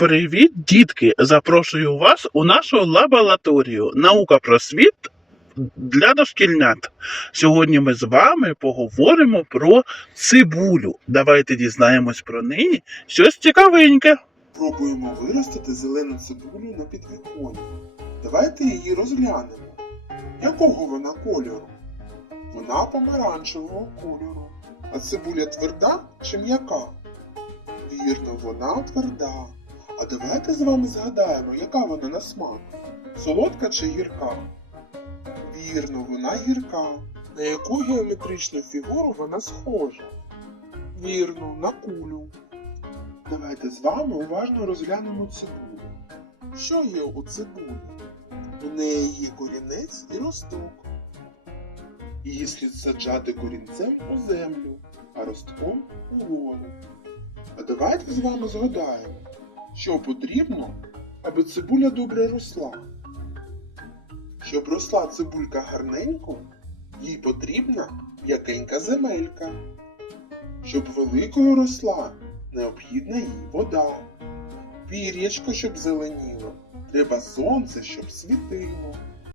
Привіт, дітки! Запрошую вас у нашу лабораторію Наука про світ для дошкільнят. Сьогодні ми з вами поговоримо про цибулю. Давайте дізнаємось про неї щось цікавеньке. Пробуємо виростити зелену цибулю на підвіконні. Давайте її розглянемо. Якого вона кольору? Вона помаранчевого кольору. А цибуля тверда чи м'яка? Вірно, вона тверда. А давайте з вами згадаємо, яка вона на смак. Солодка чи гірка? Вірно, вона гірка. На яку геометричну фігуру вона схожа? Вірно, на кулю. Давайте з вами уважно розглянемо цибулю. Що є у цибулі? У неї є корінець і росток. Її слід саджати корінцем у землю, а ростком угору. А давайте з вами згадаємо, що потрібно, аби цибуля добре росла. Щоб росла цибулька гарненько, їй потрібна м'якенька земелька. Щоб великою росла, необхідна їй вода. Пір'ячко, щоб зеленіло, треба сонце, щоб світило.